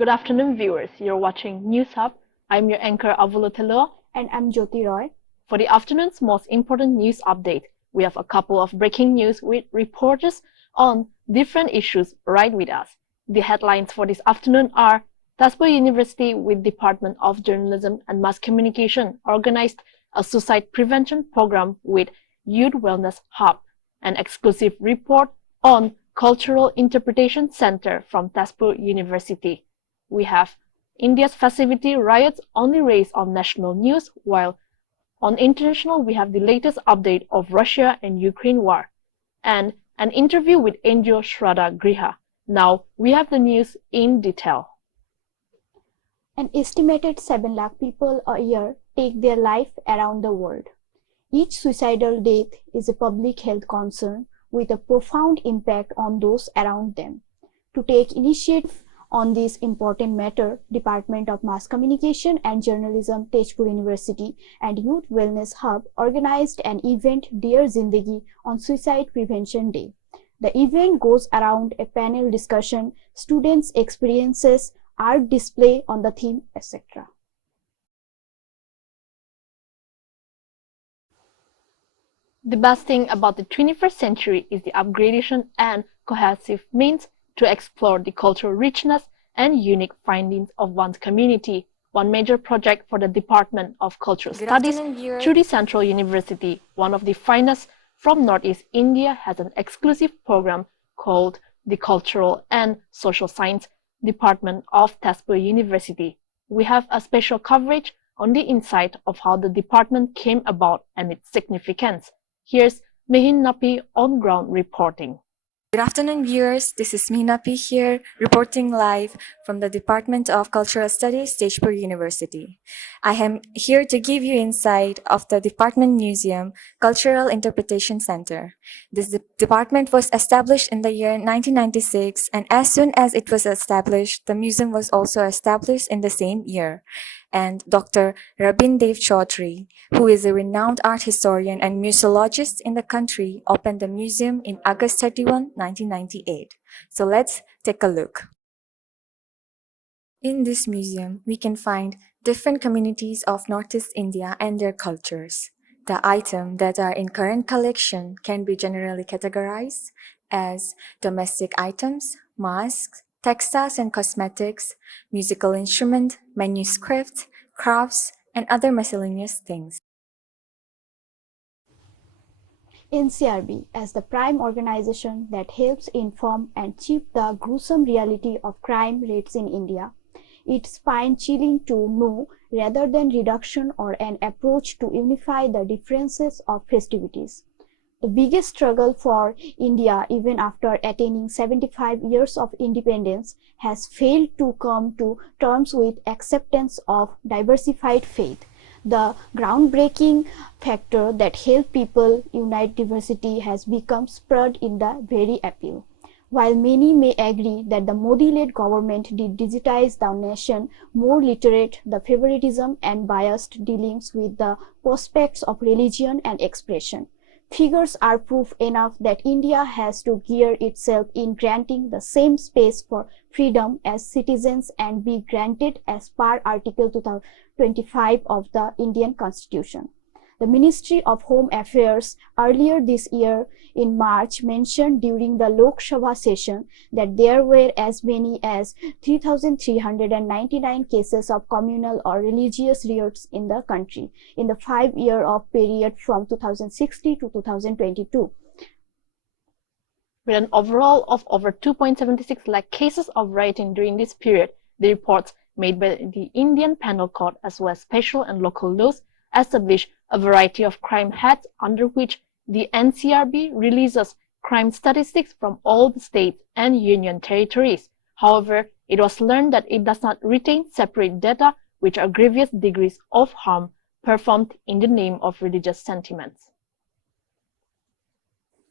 Good afternoon, viewers. You're watching News Hub. I'm your anchor, Avulotelo. And I'm Jyoti Roy. For the afternoon's most important news update, we have a couple of breaking news with reporters on different issues right with us. The headlines for this afternoon are Tezpur University with Department of Journalism and Mass Communication organized a suicide prevention program with Youth Wellness Hub, an exclusive report on Cultural Interpretation Center from Tezpur University. We have India's facility riots only raised on national news, while on international we have the latest update of Russia and Ukraine war, and an interview with Angel Shraddha Griha. Now we have the news in detail. An estimated 7 lakh people a year take their life around the world. Each suicidal death is a public health concern with a profound impact on those around them. To take initiative on this important matter, Department of Mass Communication and Journalism, Tezpur University and Youth Wellness Hub organized an event, Dear Zindagi, on Suicide Prevention Day. The event goes around a panel discussion, students' experiences, art display on the theme, etc. The best thing about the 21st century is the upgradation and cohesive means to explore the cultural richness and unique findings of one's community. One major project for the Department of Cultural Studies through the Central University, one of the finest from Northeast India, has an exclusive program called the Cultural and Social Science Department of Tezpur University. We have a special coverage on the insight of how the department came about and its significance. Here's Mehin Napi on ground reporting. Good afternoon, viewers. This is Minapi here, reporting live from the Department of Cultural Studies, Tezpur University. I am here to give you insight of the Department Museum Cultural Interpretation Center. This department was established in the year 1996, and as soon as it was established, the museum was also established in the same year. And Dr. Rabin Dev Chaudhary, who is a renowned art historian and museologist in the country, opened the museum in August 31, 1998. So let's take a look. In this museum, we can find different communities of Northeast India and their cultures. The items that are in current collection can be generally categorized as domestic items, masks, textiles and cosmetics, musical instrument, manuscript, crafts, and other miscellaneous things. NCRB, as the prime organization that helps inform and chip the gruesome reality of crime rates in India, it's spine-chilling to know rather than reduction or an approach to unify the differences of festivities. The biggest struggle for India, even after attaining 75 years of independence, has failed to come to terms with acceptance of diversified faith. The groundbreaking factor that helps people unite diversity has become spurred in the very appeal. While many may agree that the Modi-led government did digitize the nation more literate, the favoritism and biased dealings with the prospects of religion and expression. Figures are proof enough that India has to gear itself in granting the same space for freedom as citizens and be granted as per Article 25 of the Indian Constitution. The Ministry of Home Affairs earlier this year in March mentioned during the Lok Sabha session that there were as many as 3,399 cases of communal or religious riots in the country in the 5-year period from 2016 to 2022. With an overall of over 2.76 lakh cases of rioting during this period, the reports made by the Indian Penal Code as well as special and local laws establish a variety of crime heads under which the NCRB releases crime statistics from all the states and union territories. However, it was learned that it does not retain separate data which are grievous degrees of harm performed in the name of religious sentiments.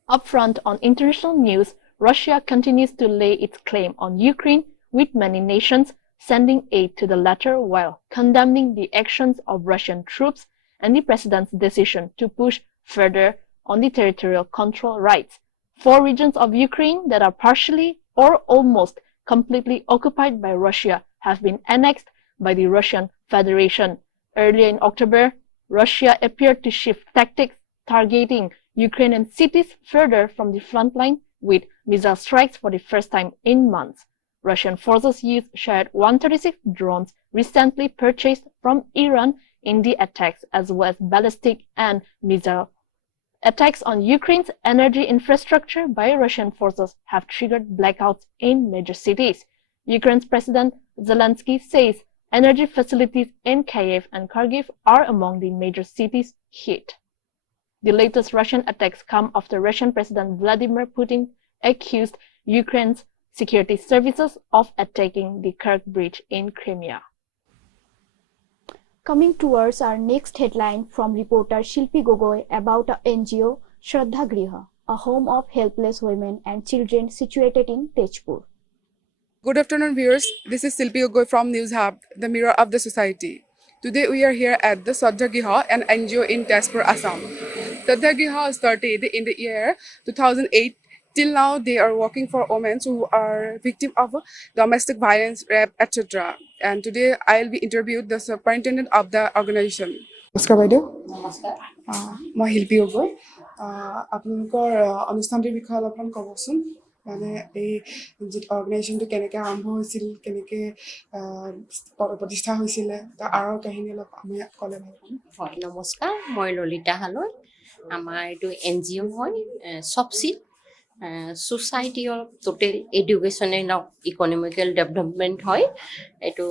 Up front on international news, Russia continues to lay its claim on Ukraine, with many nations sending aid to the latter while condemning the actions of Russian troops and the president's decision to push further on the territorial control rights. 4 regions of Ukraine that are partially or almost completely occupied by Russia have been annexed by the Russian Federation. Earlier in October, Russia appeared to shift tactics, targeting Ukrainian cities further from the front line with missile strikes for the first time in months. Russian forces used Shahed 136 drones recently purchased from Iran in the attacks, as well as ballistic and missile attacks on Ukraine's energy infrastructure by Russian forces have triggered blackouts in major cities. Ukraine's President Zelensky says energy facilities in Kyiv and Kharkiv are among the major cities hit. The latest Russian attacks come after Russian President Vladimir Putin accused Ukraine's security services of attacking the Kerch Bridge in Crimea. Coming towards our next headline from reporter Shilpi Gogoi about a NGO, Shraddha Griha, a home of helpless women and children situated in Tezpur. Good afternoon, viewers. This is Shilpi Gogoi from News Hub, the mirror of the society. Today we are here at the Shraddha Griha, an NGO in Tezpur, Assam. Shraddha Griha started in the year 2008. Till now, they are working for women who are victims of domestic violence, rape, etc. And today, I'll be interviewed the superintendent of the organization. Namaskar, Baidew. নমস্কাৰ মই শিল্পী গগৈ আপোনালোকৰ অনুষ্ঠানটোৰ বিষয়ে অলপমান ক'বচোন মানে এই যি অৰ্গেনাইজেশ্যনটো কেনেকৈ আৰম্ভ হৈছিল কেনেকৈ প্ৰতিষ্ঠা হৈছিলে তাৰ আঁৰৰ কাহিনী অলপ আমি ক'লে ভাল পাম হয় নমস্কাৰ মই ললিতা হালৈ আমাৰ এইটো NGO হয় সবচিল society of total education and economical development হয় এইটো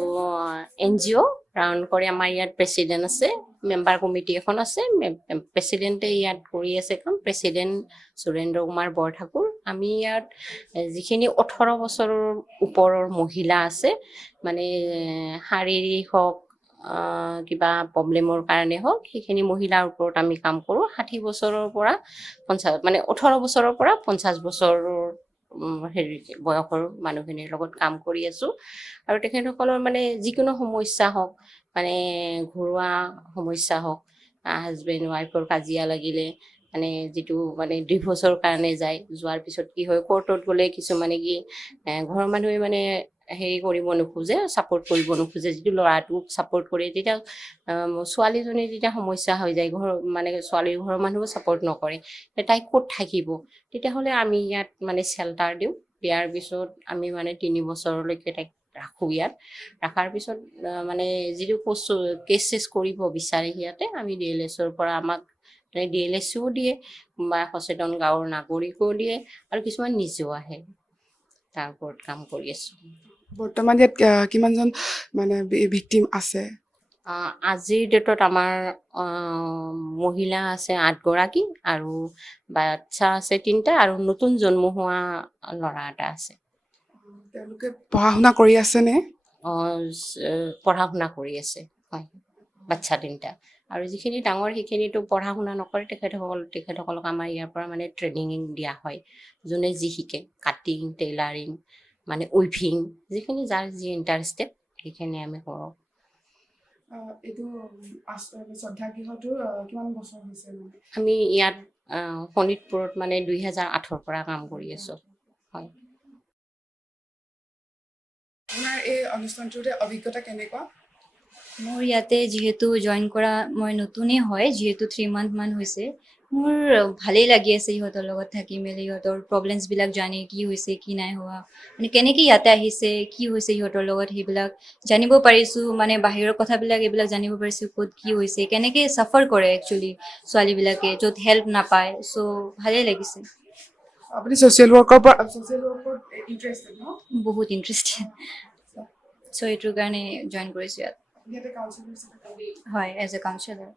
NGO ৰাউণ্ড কৰি আমাৰ ইয়াত প্ৰেচিডেণ্ট আছে মেম্বাৰ কমিটি এখন আছে প্ৰেচিডেণ্টে ইয়াত কৰি আছে কাম প্ৰেচিডেণ্ট সুৰেন্দ্ৰ কুমাৰ বৰঠাকুৰ আমি ইয়াত যিখিনি 18 বছৰৰ ওপৰৰ মহিলা আছে মানে শাৰীৰিক হওক কিবা প্ৰব্লেমৰ কাৰণে হওক সেইখিনি মহিলাৰ ওপৰত আমি কাম কৰোঁ 60 বছৰৰ পৰা 50 মানে 18 বছৰৰ পৰা 50 বছৰৰ বয়সৰ মানুহখিনিৰ লগত কাম কৰি আছো আৰু তেখেতসকলৰ মানে যিকোনো সমস্যা হওক মানে ঘৰুৱা সমস্যা হওক হাজবেণ্ড ৱাইফৰ কাজিয়া লাগিলে মানে যেটো মানে ডিভোৰ্সৰ কাৰণে যায় যোৱাৰ পিছত কি হয় কোৰ্টত গলে কিছু মানে কি ঘৰৰ মানুহে মানে হেৰি কৰিব নোখোজে সাপোৰ্ট কৰিব নোখোজে যেটো লৰাটোক সাপোৰ্ট কৰে তেতিয়া ছোৱালীজনী যেতিয়া সমস্যা হৈ যায় ঘৰ মানে ছোৱালীৰ ঘৰৰ মানুহ সাপোৰ্ট নকৰে তাই ক'ত থাকিব তেতিয়া হলে আমি ইয়াত মানে শেল্টাৰ দিও বিয়াৰ পিছত আমি মানে 3 বছৰলৈকে তাইক ৰাখো ইয়াত ৰাখাৰ পিছত মানে যেটো কেছেছ কৰিব বিচাৰে ইয়াতে আমি ডিএলএছৰ পৰা আমাক ডিএলএছও দিয়ে বা সচেতন গাঁৱৰ নাগৰিকো দিয়ে আৰু কিছুমান নিজেও আহে তাৰ ওপৰত কাম কৰি আছো বৰ্তমান ইয়াত কিমানজন মানে ভিকটিম আছে আজিৰ ডেটত আমাৰ মহিলা আছে 8 গৰাকী আৰু বাচ্চা আছে 3টা আৰু নতুন জন্ম হোৱা ল'ৰা এটা আছে তেওঁলোকে পঢ়া শুনা কৰি আছে নে পঢ়া শুনা কৰি আছে হয় বাচ্চা 3টা আৰু যিখিনি ডাঙৰ সেইখিনিটো পঢ়া শুনা নকৰে তেখেতসকলক আমাৰ ইয়াৰ পৰা মানে ট্ৰেনিং দিয়া হয় যোনে যি শিকে কাটিং টেইলাৰিং মানে উইভিং যিখিনি যাৰ যি ইন্টাৰেষ্টেড সেইখিনি আমি কৰোঁ এটো শ্ৰদ্ধা গৃহটো কিমান বছৰ হৈছে আমি ইয়াত শোণিতপুৰত মানে 2008 পৰা কাম কৰি আছো হয় আপোনাৰ এই অনুষ্ঠানটোতে অভিজ্ঞতা কেনেকুৱা মোৰ ইয়াতে যেহেতু জয়েন কৰা মই নতুনেই হয় যেহেতু 3 মান্থ মান হৈছে মোৰ ভালেই লাগি আছে ইহঁতৰ লগত থাকি মেলি ইহঁতৰ প্ৰবলেমছ বিলাক জানি কি হৈছে কি নাই হোৱা মানে কেনেকৈ ইয়াতে আহিছে কি হৈছে ইহঁতৰ লগত সেইবিলাক জানিব পাৰিছো মানে বাহিৰৰ কথাবিলাক এইবিলাক জানিব পাৰিছো ক'ত কি হৈছে কেনেকৈ সাফাৰ কৰে একচুয়ালি ছোৱালীবিলাকে য'ত হেল্প নাপায় সো ভালেই লাগিছে আপুনি সোশ্যাল ওয়ার্কত ইন্টারেস্টেড ন বহুত ইন্টাৰেষ্টেড সো এইটোৰ কাৰণে জয়েন কৰিছো ইয়াত হয় as a councillor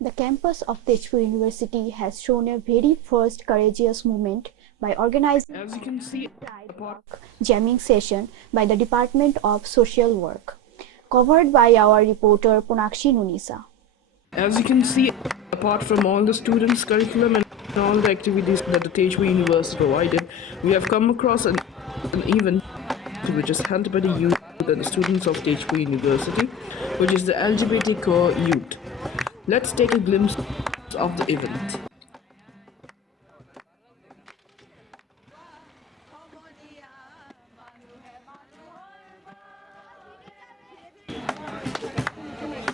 The campus of Tezpur University has shown a very first courageous movement by organizing a jamming session by the Department of Social Work, covered by our reporter Punakshi Nunisa. As you can see, apart from all the students' curriculum and all the activities that the Tezpur University provided, we have come across an event which is held by the youth and the students of Tezpur University, which is the LGBT core youth. Let's take a glimpse of the event.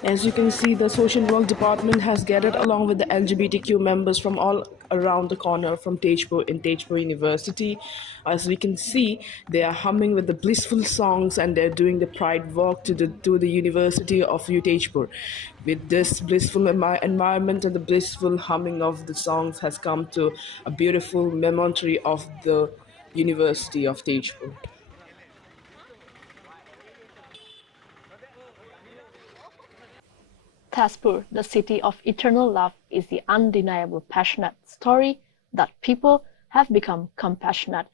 As you can see, the social work department has gathered along with the LGBTQ members from all around the corner from Tezpur in Tezpur University. As we can see, they are humming with the blissful songs and they're doing the pride walk to the University of Tezpur. With this blissful environment and the blissful humming of the songs has come to a beautiful memory of the University of Tezpur. Tezpur, the city of eternal love, is the undeniable passionate story that people have become compassionate.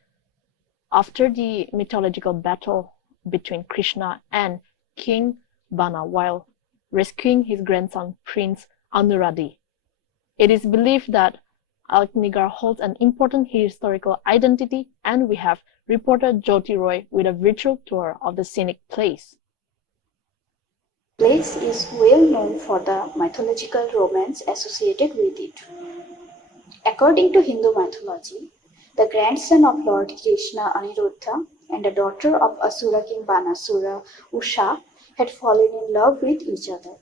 After the mythological battle between Krishna and King Bana while rescuing his grandson Prince Anuradhi, it is believed that Alknigar holds an important historical identity, and we have reporter Jyoti Roy with a virtual tour of the scenic place. The place is well known for the mythological romance associated with it. According to Hindu mythology, the grandson of Lord Krishna Aniruddha and the daughter of Asura king Banasura, Usha, had fallen in love with each other.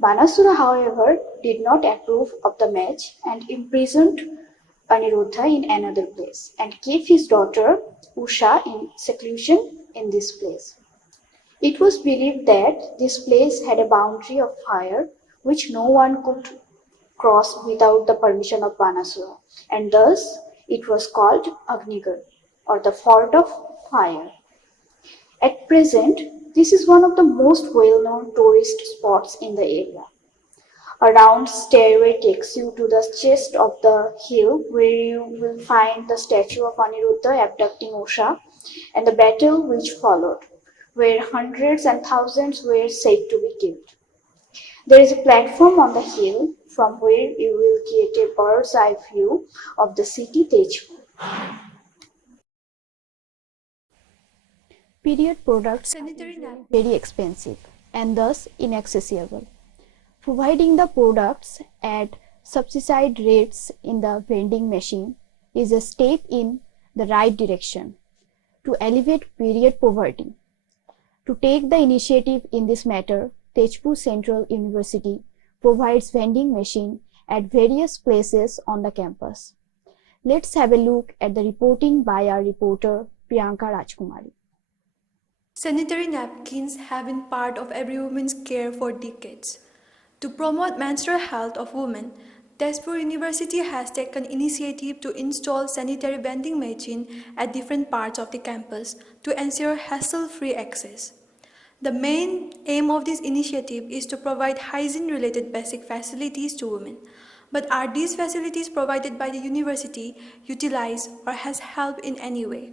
Banasura, however, did not approve of the match and imprisoned Aniruddha in another place and kept his daughter Usha in seclusion in this place. It was believed that this place had a boundary of fire which no one could cross without the permission of Banasura, and thus it was called Agnigar, or the fort of fire. At present, this is one of the most well-known tourist spots in the area. A round stairway takes you to the chest of the hill where you will find the statue of Aniruddha abducting Usha and the battle which followed, where hundreds and thousands were said to be killed. There is a platform on the hill from where you will get a bird's eye view of the city Tezpur. Period products are very expensive and thus inaccessible. Providing the products at subsidized rates in the vending machine is a step in the right direction to alleviate period poverty. To take the initiative in this matter, Tezpur Central University provides vending machine at various places on the campus. Let's have a look at the reporting by our reporter Priyanka Rajkumari. Sanitary napkins have been part of every woman's care for decades. To promote menstrual health of women, Tezpur University has taken initiative to install sanitary vending machine at different parts of the campus to ensure hassle-free access. The main aim of this initiative is to provide hygiene-related basic facilities to women. But are these facilities provided by the university utilized or has helped in any way?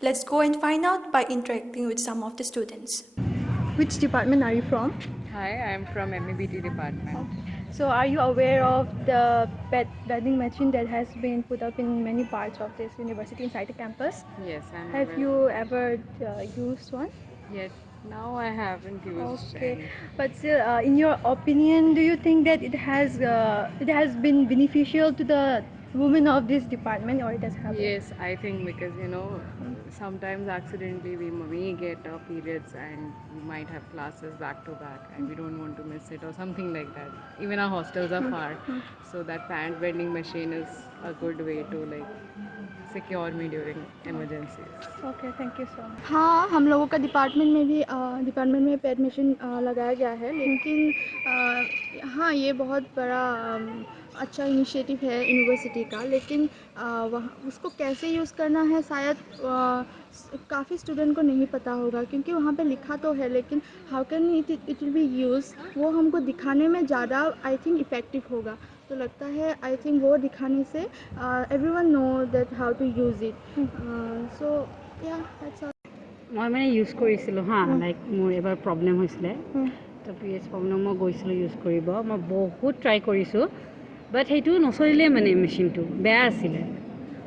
Let's go and find out by interacting with some of the students. Which department are you from? Hi, I'm from MEBT department. So are you aware of the vending machine that has been put up in many parts of this university inside the campus? Yes, I'm Have aware. you ever used one? Yet now I haven't used Okay, any. but still, in your opinion, do you think that it has been beneficial to the women of this department, or it has helped? Yes, I think because sometimes accidentally we may get our periods and we might have classes back to back and we don't want to miss it or something like that. Even our hostels are far, so that pant vending machine is a good way to secure me during emergencies. Okay thank you so much हाँ हम लोगों का department में paid machine लगाया गया है लेकिन हाँ ये बहुत बड़ा अच्छा इनिशिएटिव है यूनिवर्सिटी का लेकिन वहाँ उसको कैसे यूज़ करना है शायद काफ़ी स्टूडेंट को नहीं पता होगा क्योंकि वहाँ पे लिखा तो है लेकिन how can it will be use वो हमको दिखाने में ज़्यादा आई थिंक इफ़ेक्टिव होगा तो लगता है आई थिंक वो दिखाने से everyone know that how to use it so yeah that's all মই মানে ইউজ কৰিছিলোঁ হা লাইক মোৰ এবাৰ প্ৰব্লেম হৈছিলে তো পি এইচ প্ৰব্লেম মই গৈছিলোঁ ইউজ কৰিব মই বহুত ট্ৰাই কৰিছোঁ বাট সেইটো নচলিলে মানে মেচিনটো বেয়া আছিলে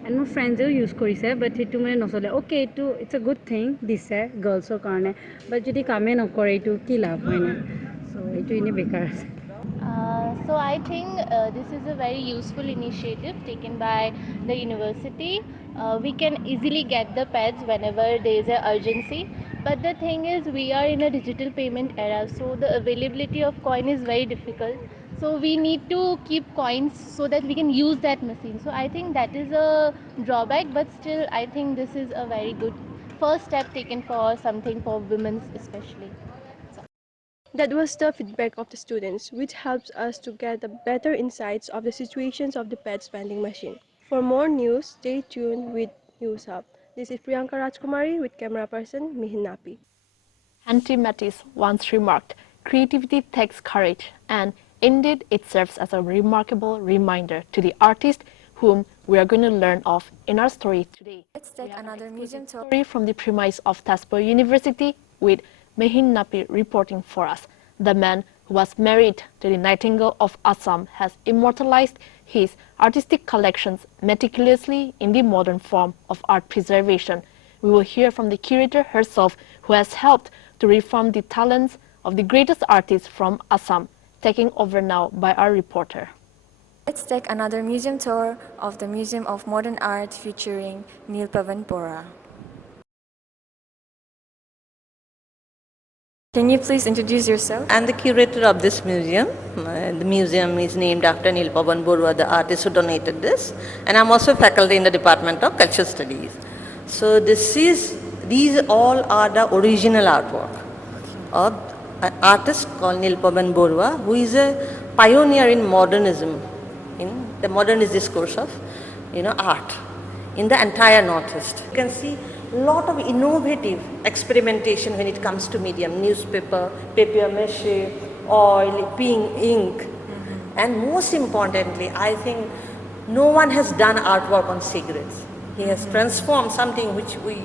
এণ্ড মোৰ ফ্ৰেণ্ডছেও ইউজ কৰিছে বাট সেইটো মানে নচলে অ'কে এইটো ইটছ এ গুড থিং দিছে গাৰ্লছৰ কাৰণে বাট যদি কামেই নকৰে এইটো কি লাভ হয়নে চ' এইটো এনেই বেকাৰ আছে So I think this is a very useful initiative taken by the university. We can easily get the pads whenever there is an urgency. But the thing is, we are in a digital payment era, so the availability of coin is very difficult. So we need to keep coins so that we can use that machine. So I think that is a drawback, but still I think this is a very good first step taken for something for women especially. That was the feedback of the students, which helps us to get the better insights of the situations of the pets vending machine. For more news, stay tuned with News Hub. This is Priyanka Rajkumari with camera person Mihin Napi. Henry Matisse once remarked, "Creativity takes courage," and indeed it serves as a remarkable reminder to the artist whom we are going to learn of in our story today. Let's take another museum tour. Story from the premise of Tezpur University with Mehin Napi reporting for us. The man who was married to the Nightingale of Assam has immortalized his artistic collections meticulously in the modern form of art preservation. We will hear from the curator herself, who has helped to reform the talents of the greatest artists from Assam, taking over now by our reporter. Let's take another museum tour of the Museum of Modern Art featuring Neil Pavan Bora. Can you please introduce yourself? I'm the curator of this museum. The museum is named after Neil Pavan Bora, the artist who donated this. And I'm also faculty in the Department of Cultural Studies. So these all are the original artwork of an artist called Neil Pavan Bora, who is a pioneer in modernism, in the modernist discourse of art in the entire Northeast. You can see a lot of innovative experimentation when it comes to medium, newspaper, papier mâché, oil, ink, and most importantly, I think no one has done artwork on cigarettes. He has transformed something which we,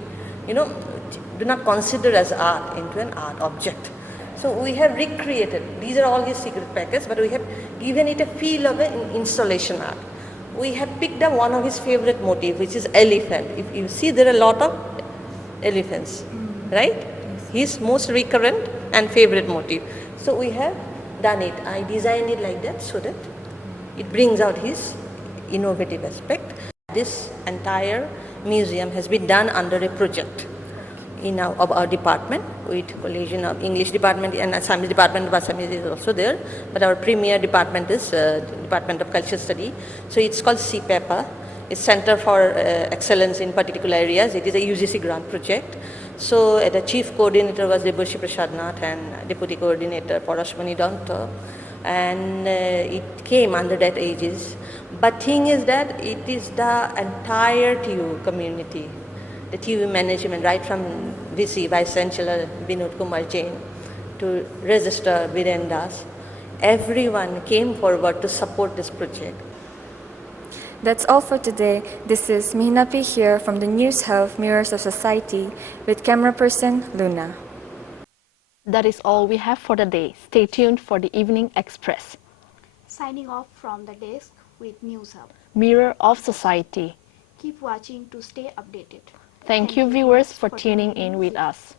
do not consider as art into an art object. So we have recreated, these are all his cigarette packets, but we have given it a feel of an installation art. We have picked up one of his favorite motifs, which is elephant. If you see, there are a lot of elephants, right? His most recurrent and favorite motif. So we have done it. I designed it like that so that it brings out his innovative aspect. This entire museum has been done under a project of our department, with collision of English department and Assamese department of Assamese is also there, but our premier department is Department of Cultural Study. So it's called CPEPA. It's Center for Excellence in Particular Areas. It is a UGC grant project. So the chief coordinator was Deborshi Prasad Nath and deputy coordinator Parashmani Danta, and it came under that aegis. But thing is that it is the entire TU community, the TU management, right from VC, Vice Chancellor Vinod Kumar Jain, to Registrar Viren Das, everyone came forward to support this project. That's all for today. This is Mihinapi here from the News Hub Mirrors of Society with camera person Luna. That is all we have for the day. Stay tuned for the Evening Express. Signing off from the desk with News Hub. Mirror of Society. Keep watching to stay updated. Thank you viewers for tuning in with us.